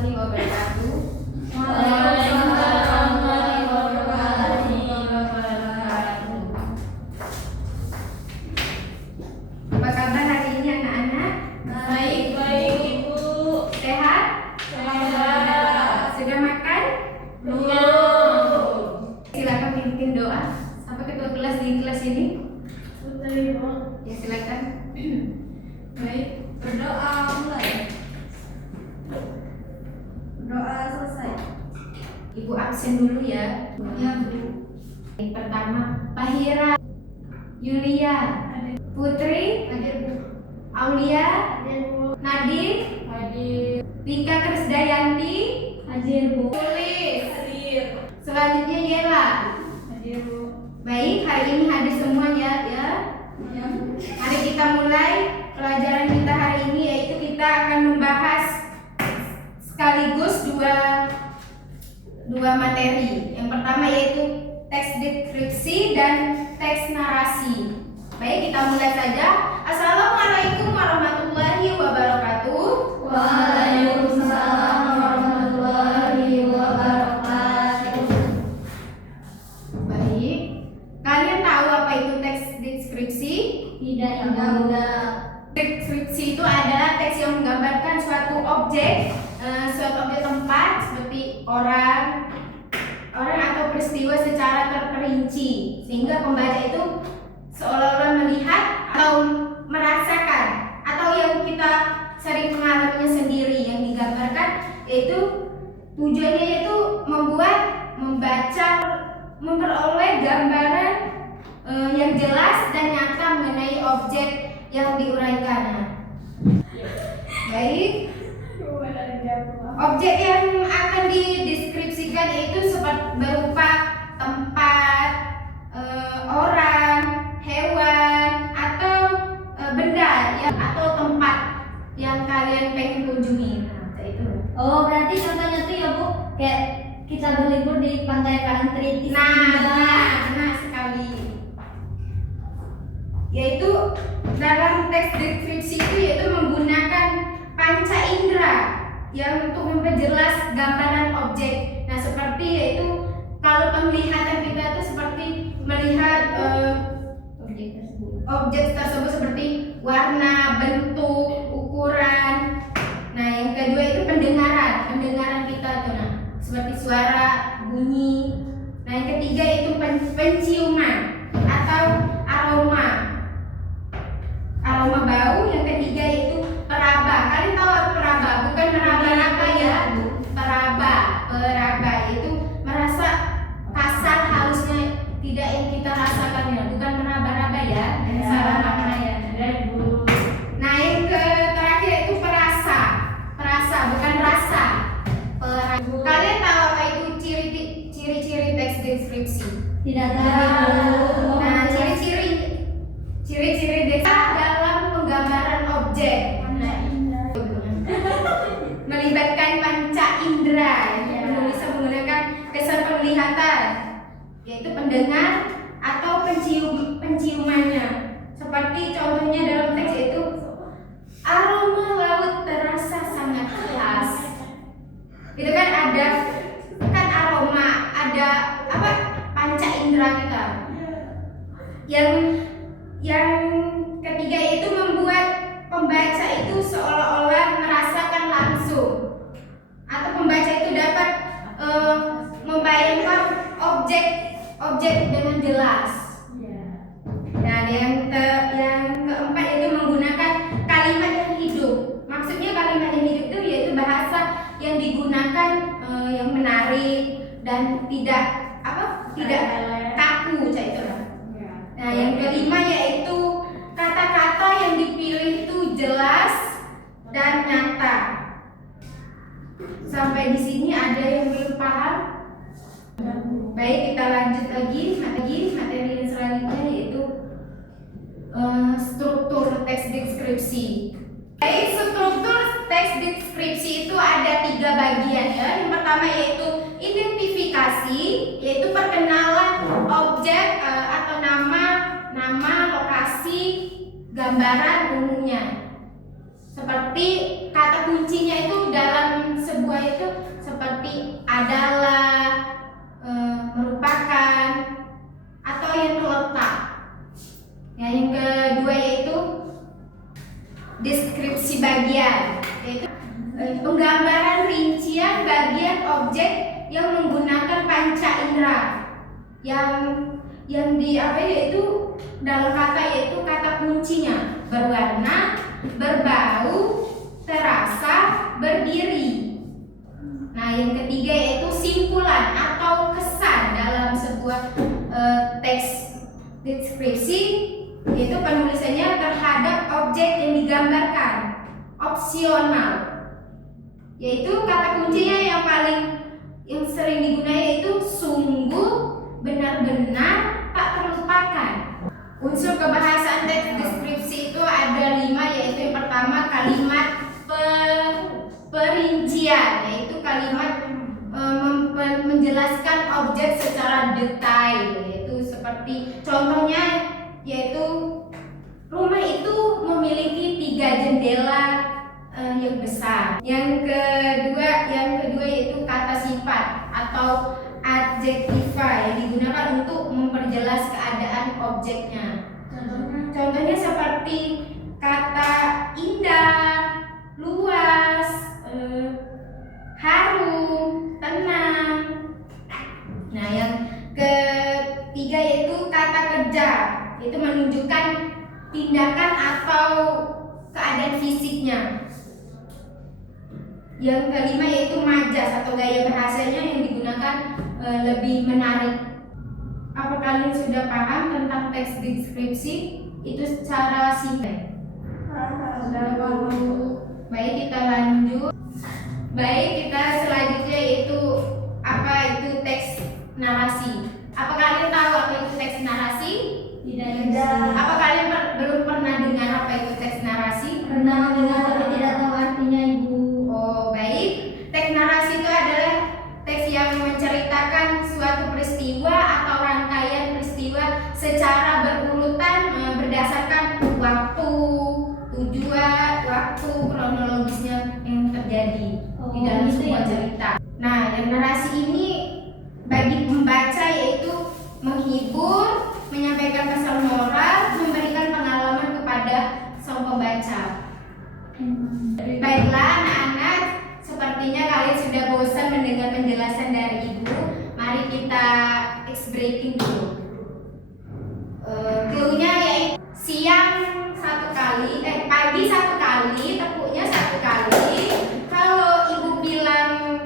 warahmatullahi wabarakatuh. Waalaikumsalam warahmatullahi wabarakatuh. Apa kabar hari ini anak-anak? Baik Ibu. Sehat? Sehat. Sudah makan? Belum. Silakan pimpin doa sampai ketua kelas di kelas ini. Betul Ibu. Ya silakan. Baik, berdoa mulai. Doa selesai. Ibu absen dulu ya. Ya Bu. Yang pertama, Pahira, Yulia, Putri, Hadir Bu. Aulia, Hadir Bu. Nadir, Hadir. Rika Krisdayanti, Hadir Bu. Tulis. Hadir. Selanjutnya Yela. Hadir Bu. Baik, hari ini hadir semuanya ya. Ya Bu. Mari kita mulai pelajaran kita hari ini, yaitu kita akan membahas sekaligus dua materi. Yang pertama yaitu teks deskripsi dan teks narasi. Baik, kita mulai saja. Assalamualaikum warahmatullahi wabarakatuh. Waalaikumsalam warahmatullahi wabarakatuh. Baik, kalian tahu apa itu teks deskripsi? Tidak indah. Deskripsi itu adalah teks yang menggambarkan suatu objek tempat seperti orang atau peristiwa secara terperinci, sehingga pembaca itu seolah-olah melihat atau merasakan atau yang kita sering mengalaminya sendiri. Yang digambarkan yaitu tujuannya yaitu memperoleh gambaran yang jelas dan nyata mengenai objek yang diuraikan. Baik, objek yang akan dideskripsikan yaitu berupa tempat, orang, hewan, atau benda atau tempat yang kalian pengen kunjungi. Nah, itu. Oh, berarti contohnya tuh ya Bu, kayak kita berlibur di pantai Parangtritis. Nah sekali. Yaitu dalam teks deskripsi itu yaitu menggunakan panca indera yang untuk memperjelas gambaran objek. Nah, seperti yaitu kalau penglihatan kita itu seperti melihat objek tersebut seperti warna, bentuk, ukuran. Nah, yang kedua itu pendengaran kita tuh, nah, seperti suara, bunyi. Nah, yang ketiga itu penciuman atau aroma bau. Yang ketiga itu peraba. Kalian tahu apa peraba? Bukan meraba-raba ya. Peraba itu merasa kasar halusnya, tidak yang kita rasakan ya. Bukan meraba-raba ya. Salah makna ya. Nah, yang terakhir itu perasa, bukan rasa. Kalian tahu apa itu ciri-ciri teks deskripsi? Tidak tahu. Nah, ciri-ciri desa dalam penggambaran objek melibatkan panca indera, penulis menggunakan kesan penglihatan, yaitu pendengar atau penciumannya. Seperti contohnya dalam teks itu aroma laut terasa sangat khas. Itu kan ada aroma, ada apa? Panca indera kita. Yang ketiga itu membuat pembaca itu seolah-olah merasakan langsung, atau pembaca itu dapat membayangkan objek dengan jelas. Nah, yang keempat itu menggunakan kalimat yang hidup. Maksudnya kalimat yang hidup itu yaitu bahasa yang digunakan yang menarik dan tidak kaku, itu. Nah, yang kelima yaitu kata-kata yang dipilih itu jelas dan nyata. Sampai di sini ada yang belum paham? Baik, kita lanjut lagi materi yang selanjutnya yaitu struktur teks deskripsi. Baik, struktur teks deskripsi itu ada 3 bagian ya. Yang pertama yaitu identifikasi, yaitu perkenalan objek atau nama, lokasi, gambaran umumnya. Seperti kata kuncinya itu dalam sebuah penggambaran rincian bagian objek yang menggunakan panca indera yang di apa yaitu dalam kata yaitu kata kuncinya berwarna, berbau, terasa, berdiri. Nah, yang ketiga yaitu simpulan atau kesan dalam sebuah teks deskripsi, yaitu penulisannya terhadap objek yang digambarkan. Opsional, yaitu kata kuncinya yang sering digunakan yaitu sungguh, benar-benar, tak terlupakan. Unsur kebahasaan teks deskripsi itu ada 5, yaitu yang pertama kalimat perincian, yaitu kalimat menjelaskan objek secara detail, yaitu seperti contohnya yaitu rumah itu memiliki 3 jendela yang besar. Yang kedua yaitu kata sifat atau adjektiva yang digunakan untuk memperjelas keadaan objeknya. Contohnya seperti kata indah, luas, harum, tenang. Nah, yang ketiga yaitu kata kerja, yaitu menunjukkan tindakan atau keadaan fisiknya. Yang kelima yaitu majas atau gaya bahasanya yang digunakan lebih menarik. Apa kalian sudah paham tentang teks deskripsi itu secara singkat? Baik, kita lanjut. Baik, kita selanjutnya yaitu apa itu teks narasi. Apa kalian tahu apa itu teks narasi? Tidak. Apa kalian belum pernah dengar apa itu teks narasi? Pernah dengar tapi tidak tahu artinya, Ibu. Oh, baik. Teks narasi itu adalah teks yang menceritakan suatu peristiwa atau rangkaian peristiwa secara berurutan berdasarkan waktu, tujuan, waktu kronologisnya yang terjadi di dalam sebuah cerita. Nah, yang narasi ini bagi pembaca yaitu menghibur, menyampaikan pesan moral, memberikan pengalaman kepada sang pembaca. Baiklah anak-anak, sepertinya kalian sudah bosan mendengar penjelasan dari Ibu. Mari kita ice breaking dulu. Cluenya yaitu pagi 1 kali, tepuknya 1 kali. Kalau Ibu bilang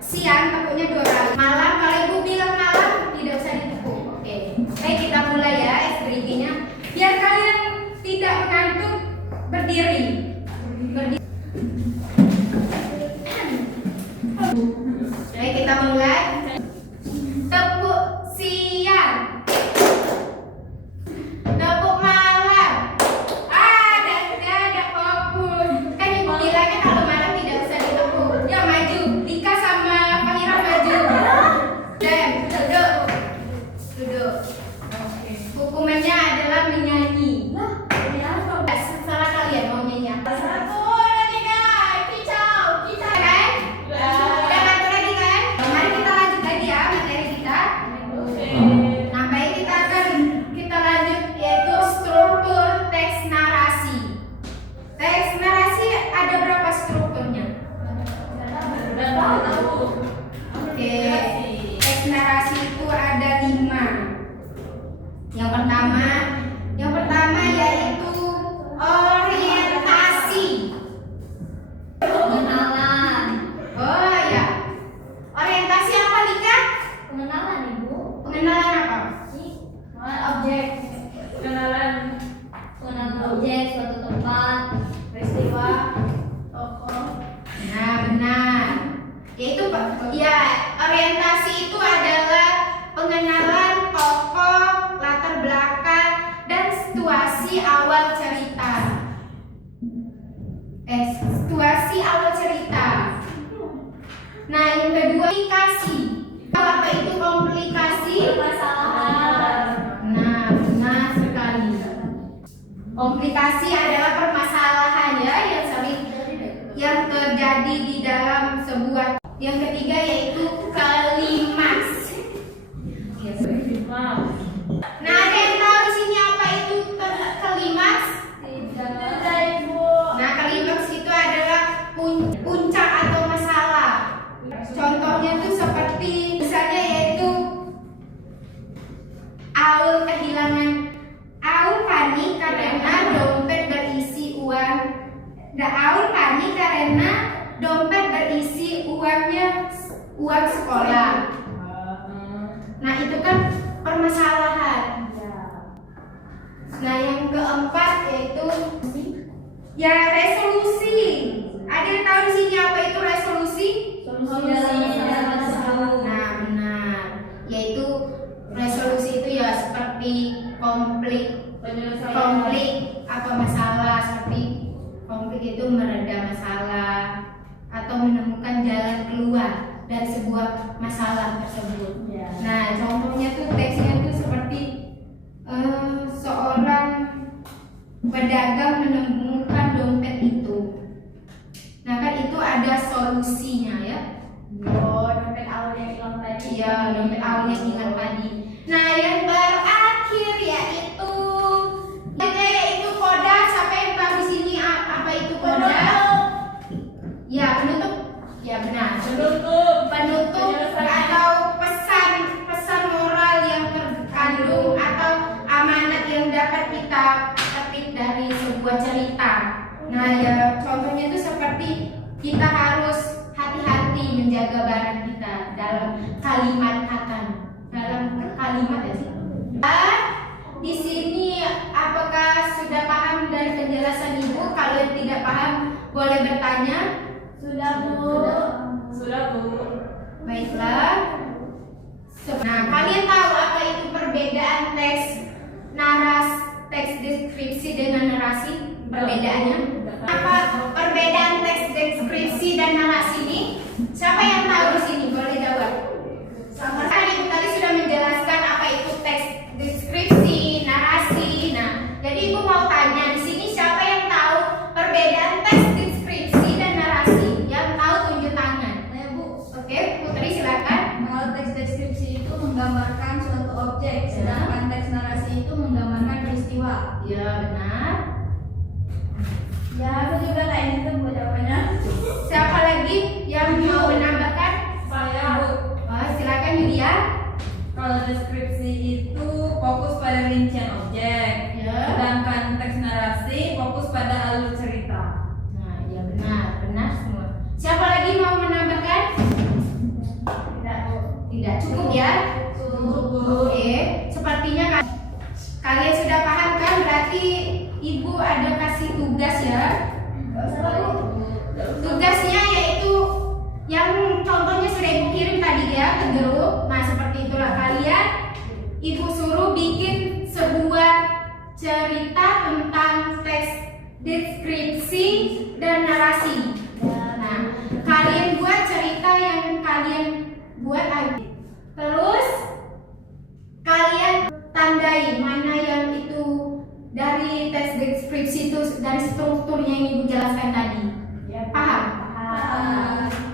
siang, tepuknya 2 kali. Malam, kalau Ibu bilang malam, tidak usah ditepuk. Oke. Baik, kita mulai ya ice breakingnya. Biar kalian tidak mengantuk, berdiri. Baik, kita mulai. Tepuk siang. Tepuk malam. Ada fokus. Kan Ibu bilangnya kalau malam tidak usah ditepuk. Ya maju. Dika sama Pangeran maju. Dan duduk. Oke. Hukumannya adalah menyanyi. Salah kalian mau nyanyi apa? 1, 2, 3, kicau. Kan? Udah ngatur lagi kan? Mari kita lanjut lagi ya materi kita. Nah, baik, kita lanjut yaitu struktur teks narasi. Teks narasi ada berapa strukturnya? Oke. Teks narasi itu ada 5. Yang pertama yaitu orientasi. Pengenalan. Oh ya. Orientasi apa Lika? Pengenalan, Ibu. Pengenalan apa? Objek. Pengenalan objek, suatu tempat, peristiwa, tokoh. Nah, benar. Yaitu ya, orientasi itu adalah pengenalan tokoh, latar belakang, dan situasi awal cerita. Nah, yang kedua komplikasi. Apa itu komplikasi? Permasalahan. Nah, benar sekali. Komplikasi adalah permasalahan ya yang terjadi di dalam sebuah. Yang ketiga yaitu klimaks. Nah, ada yang tahu di sini apa itu klimaks? Tidak, Ibu. Nah, klimaks itu adalah puncak atau uangnya uang sekolah. Nah itu kan permasalahan. Nah yang keempat yaitu ya resolusi. Ada yang tahu di sini apa itu resolusi? Nah benar, yaitu resolusi itu ya seperti konflik atau masalah, seperti konflik itu mereda masalah atau menemukan jalan keluar dari sebuah masalah tersebut. Nah contohnya tuh teksnya tuh seperti seorang pedagang menemukan dompet itu. Nah kan itu ada solusinya ya. Dompet awal yang hilang tadi. Iya, dompet awalnya hilang tadi. Nah yang terakhir yaitu koda. Siapa yang tahu di sini apa itu koda? Ya penutup. Ya benar. Penutup atau pesan moral yang terkandung atau amanat yang dapat kita petik dari sebuah cerita. Nah ya contohnya itu seperti kita harus hati-hati menjaga barang kita dalam kalimat kata, dalam kalimat ya sih. Di sini apakah sudah paham dari penjelasan Ibu? Kalau yang tidak paham boleh bertanya. Sudah Bu. Baiklah. Nah, kalian tahu apa itu perbedaan teks deskripsi dengan narasi? Perbedaannya? Apa perbedaan teks deskripsi dan narasi ini? Siapa yang tahu di sini? Boleh jawab. Sama Ibu tadi sudah menjelaskan apa itu teks deskripsi, narasi. Nah, jadi Ibu mau tanya di sini siapa yang tahu perbedaan teks deskripsi dan narasi? Yang tahu tunjuk tangan. Saya Bu. Oke, Putri silakan. Kalau teks deskripsi itu menggambarkan suatu objek, sedangkan teks narasi itu menggambarkan peristiwa. Ya benar. Ya, aku juga kayak gitu Bu jawabannya. Siapa lagi yang mau menambahkan? Saya. Oh, silakan Yulia. Kalau deskripsi itu fokus pada rincian objek, Ya. sedangkan teks narasi fokus pada alur cerita. Nah, ya benar semua. Siapa lagi mau menambahkan? Tidak Bu. Tidak cukup ya. Oke, sepertinya kalian sudah paham kan? Berarti Ibu ada kasih tugas ya. Tugasnya yaitu yang contohnya sudah Ibu kirim tadi ya ke grup. Nah seperti itulah kalian. Ibu suruh bikin sebuah cerita tentang teks deskripsi dan narasi. Nah kalian buat cerita yang kalian buat aja. Terus kalian tandai mana yang itu dari teks deskripsi itu, dari strukturnya yang Ibu jelaskan tadi. Paham?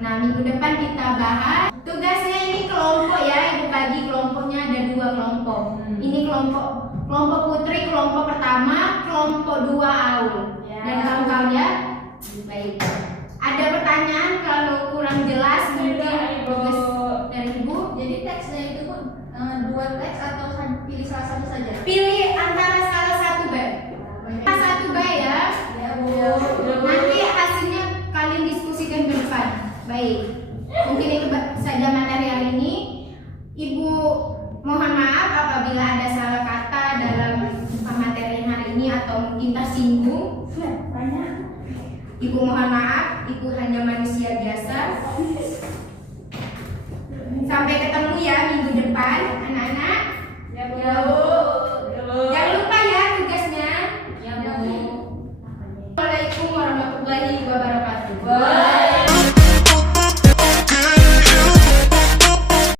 Nah minggu depan kita bahas. Tugasnya ini kelompok ya, Ibu bagi kelompoknya ada 2 kelompok. Ini kelompok Putri kelompok pertama, kelompok 2 Aul. Dan kawan-kawan ya. Baik. Ada pertanyaan kalau kurang jelas mungkin tugas dari Ibu. Jadi teksnya itu Bu, 2 teks atau pilih salah satu saja? Pilih antara salah satu baik. Salah satu baik ya. Ya Bu. Nanti hasilnya kalian diskusikan ke depan. Baik. Mungkin itu saja materi hari ini. Ibu mohon maaf apabila ada salah kata dalam materi hari ini atau mungkin tersinggung. Ibu mohon maaf, Ibu hanya manusia biasa.